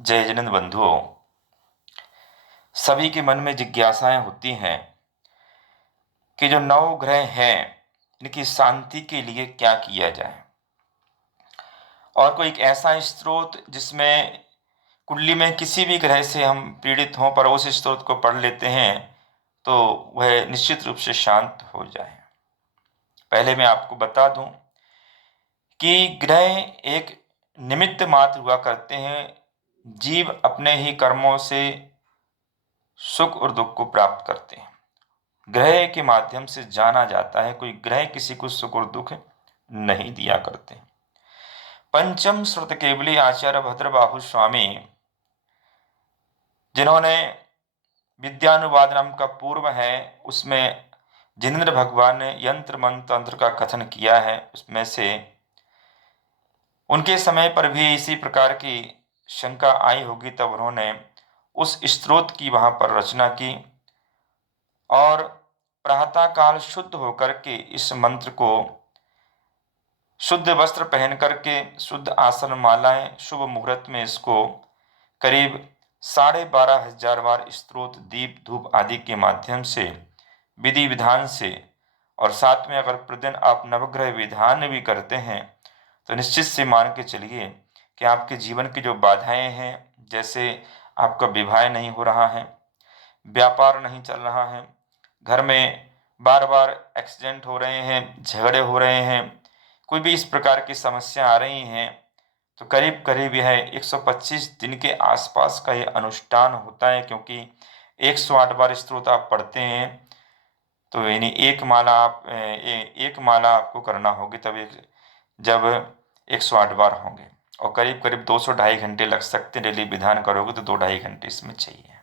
जय जिनेन्द्र बंधुओं, सभी के मन में जिज्ञासाएं होती हैं कि जो नौ ग्रह हैं इनकी शांति के लिए क्या किया जाए। और कोई एक ऐसा स्रोत जिसमें कुंडली में किसी भी ग्रह से हम पीड़ित हों पर उस स्रोत को पढ़ लेते हैं तो वह निश्चित रूप से शांत हो जाए। पहले मैं आपको बता दूं कि ग्रह एक निमित्त मात्र हुआ करते हैं। जीव अपने ही कर्मों से सुख और दुख को प्राप्त करते हैं। ग्रह के माध्यम से जाना जाता है, कोई ग्रह किसी को सुख और दुख नहीं दिया करते। पंचम श्रुत केवली आचार्य भद्रबाहु स्वामी, जिन्होंने विद्यानुवाद नाम का पूर्व है, उसमें जिनेन्द्र भगवान ने यंत्र मंत्र तंत्र का कथन किया है। उसमें से उनके समय पर भी इसी प्रकार की शंका आई होगी, तब उन्होंने उस स्त्रोत की वहां पर रचना की और प्रातःकाल शुद्ध होकर के इस मंत्र को शुद्ध वस्त्र पहन करके शुद्ध आसन मालाएं शुभ मुहूर्त में इसको करीब 12,500 बार स्तोत्र दीप धूप आदि के माध्यम से विधि विधान से, और साथ में अगर प्रतिदिन आप नवग्रह विधान भी करते हैं तो निश्चित से मान के चलिए कि आपके जीवन की जो बाधाएं हैं, जैसे आपका विवाह नहीं हो रहा है, व्यापार नहीं चल रहा है, घर में बार बार एक्सीडेंट हो रहे हैं, झगड़े हो रहे हैं, कोई भी इस प्रकार की समस्या आ रही हैं, तो करीब करीब यह 125 दिन के आसपास का ये अनुष्ठान होता है। क्योंकि 108 बार स्तोत्र आप पढ़ते हैं तो यानी एक माला आपको करना होगी, तब जब 108 बार होंगे, और करीब करीब 200-2.5 घंटे लग सकते हैं। डेली विधान करोगे तो 2-2.5 घंटे इसमें चाहिए।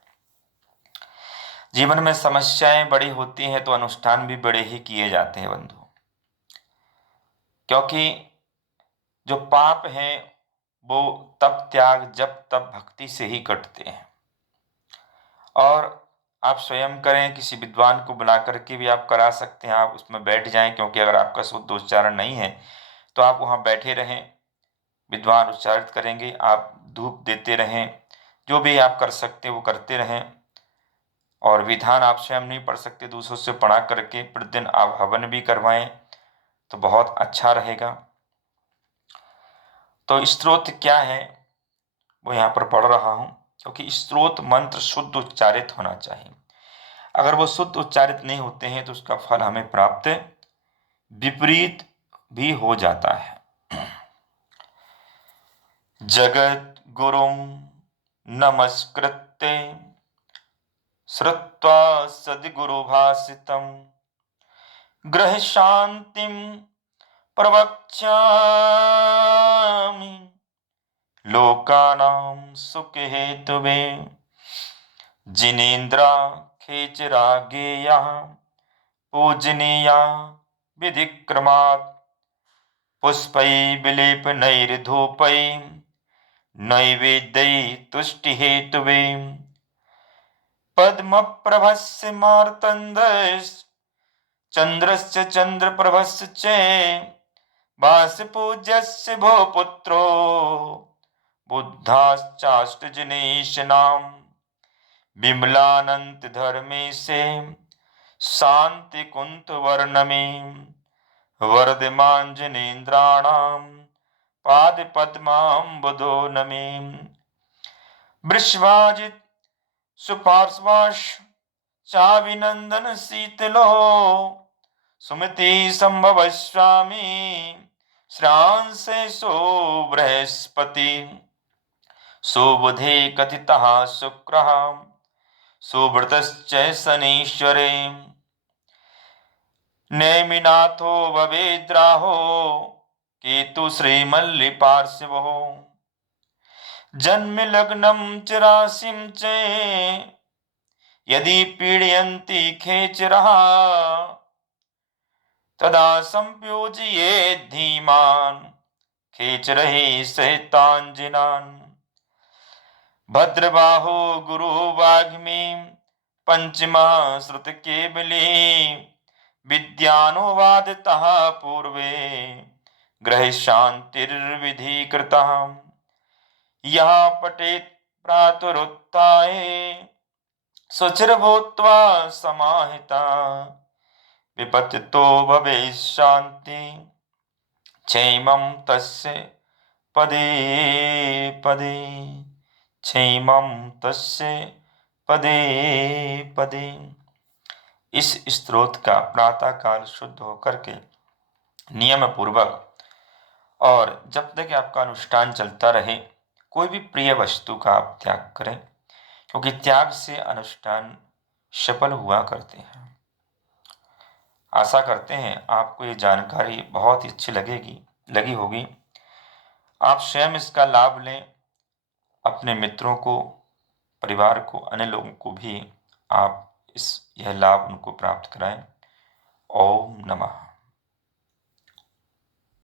जीवन में समस्याएं बड़ी होती हैं तो अनुष्ठान भी बड़े ही किए जाते हैं बंधु, क्योंकि जो पाप हैं वो तप त्याग जब तप भक्ति से ही कटते हैं। और आप स्वयं करें, किसी विद्वान को बुला करके भी आप करा सकते हैं, आप उसमें बैठ जाएं, क्योंकि अगर आपका शुद्ध उच्चारण नहीं है तो आप वहाँ बैठे रहें, विद्वान उच्चारित करेंगे, आप धूप देते रहें, जो भी आप कर सकते वो करते रहें। और विधान आप स्वयं नहीं पढ़ सकते, दूसरों से पढ़ा करके प्रतिदिन आप हवन भी करवाएं तो बहुत अच्छा रहेगा। तो स्त्रोत क्या है वो यहाँ पर पढ़ रहा हूँ, क्योंकि स्त्रोत मंत्र शुद्ध उच्चारित होना चाहिए। अगर वो शुद्ध उच्चारित नहीं होते हैं तो उसका फल हमें प्राप्त विपरीत भी हो जाता है। जगत गुरुं नमस्कृत्य श्रुत्वा सद्गुरुभाषितं ग्रह शांतिं प्रवक्ष्यामि लोकानां सुख हेतुवे जिनेन्द्रा खेचरागेया पूजनीया विधिक्रमात् पुष्पै विलेपनैर्धूपै नैवेद्यै तुष्टिहेतुवे पद्मप्रभस्य मार्तण्डश्चन्द्रस्य चन्द्रप्रभस्य च भासपूज्यस्य भूपुत्रो बुद्धाश्चाष्टजनेशनां विमलानन्तधर्मेशे शान्तिकुन्तवर्णमे वरदमाञ्जनेन्द्राणां पादपद्माम्बुदो नमे वृषभाजित् सुपार्श्वाश चाभिनन्दन शीतलो सुमति संभव स्वामी श्रांसे बृहस्पति सुबुधे कथितः शुक्रः सुव्रतश्च शनीश्वरे नेमिनाथो भवेद्राहो केतु श्रीमल्लिपार्श्वो जन्म लग्नं च राशिं च यदि पीडयन्ति खेचरः तदा संयोजयेत् धीमान् खेचरैः सहिताञ्जनान् भद्रबाहो गुरुवाग्मी पंचमा श्रुत केवली विद्यानुवादतः पूर्वे ग्रह शांतिर्विधि कृता यः पठेत् प्रातरुत्थाय शुचिर्भूत्वा समाहिता विपतितो भवेशान्ति क्षेमं तस्य पदे पदे क्षेमं तस्य पदे पदे। इस स्तोत्र का प्रातः काल शुद्ध होकर के नियम पूर्वक और जब तक आपका अनुष्ठान चलता रहे कोई भी प्रिय वस्तु का आप त्याग करें, क्योंकि त्याग से अनुष्ठान सफल हुआ करते हैं। आशा करते हैं आपको ये जानकारी बहुत ही अच्छी लगी होगी। आप स्वयं इसका लाभ लें, अपने मित्रों को, परिवार को, अन्य लोगों को भी आप यह लाभ उनको प्राप्त कराएं। ओम नमः।